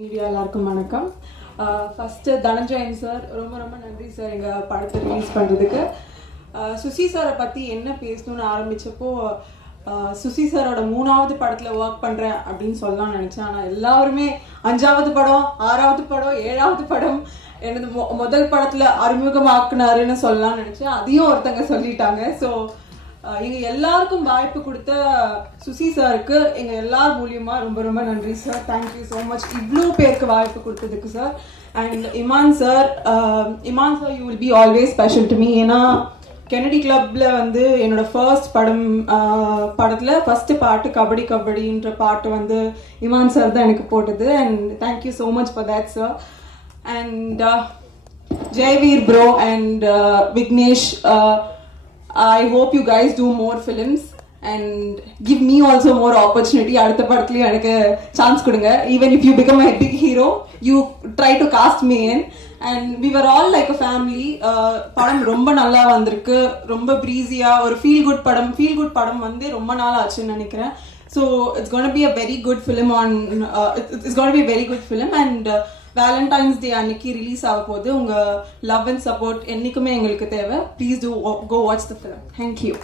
Media எல்லாருக்கும் வணக்கம். First Dhananjayan sir ரொம்ப ரொம்ப நன்றி சார் எங்கள் படத்தை ரிலீஸ் பண்ணுறதுக்கு. சுசி சாரை பற்றி என்ன பேசணும்னு ஆரம்பித்தப்போ சுசி சாரோட 3வது படத்தில் ஒர்க் பண்ணுறேன் அப்படின்னு சொல்லலாம்னு நினச்சேன். ஆனால் எல்லாருமே 5வது படம், 6வது படம், 7வது படம் எனது முதல் படத்தில் அறிமுகமாக்குனாருன்னு சொல்லலாம்னு நினச்சேன். அதையும் ஒருத்தங்க சொல்லிட்டாங்க. ஸோ எங்கள் எல்லாருக்கும் வாய்ப்பு கொடுத்த சுசி சாருக்கு எங்கள் எல்லார் மூலியமா ரொம்ப ரொம்ப நன்றி சார். தேங்க்யூ ஸோ மச் இவ்வளோ பேருக்கு வாய்ப்பு கொடுத்ததுக்கு sir. And Imman sir, you will be always special to me. ஏன்னா கெனடி கிளப்ல வந்து என்னோட படத்தில் ஃபர்ஸ்ட் பாட்டு கபடி கபடின்ற பாட்டு வந்து இமான் சார் தான் எனக்கு போட்டது. And thank you so much for that sir. And Jayveer bro and Vignesh, I hope you guys do more films and give me also more opportunity. அடுத்த படத்துலயும் எனக்கு சான்ஸ் கொடுங்க. Even if you become a big hero, you try to cast me in. And we were all like a family. படம் ரொம்ப நல்லா வந்திருக்கு. ரொம்ப பிரீஸியா ஒரு ஃபீல் குட் படம் வந்து ரொம்ப நாள் ஆச்சுன்னு நினைக்கிறேன். So it's going to be a very good film it's going to be a very good film. And Valentine's day அன்னைக்கு ரிலீஸ் ஆக போகுது. உங்கள் லவ் அண்ட் சப்போர்ட் என்றைக்குமே எங்களுக்கு தேவை. Please to go watch the film. Thank you.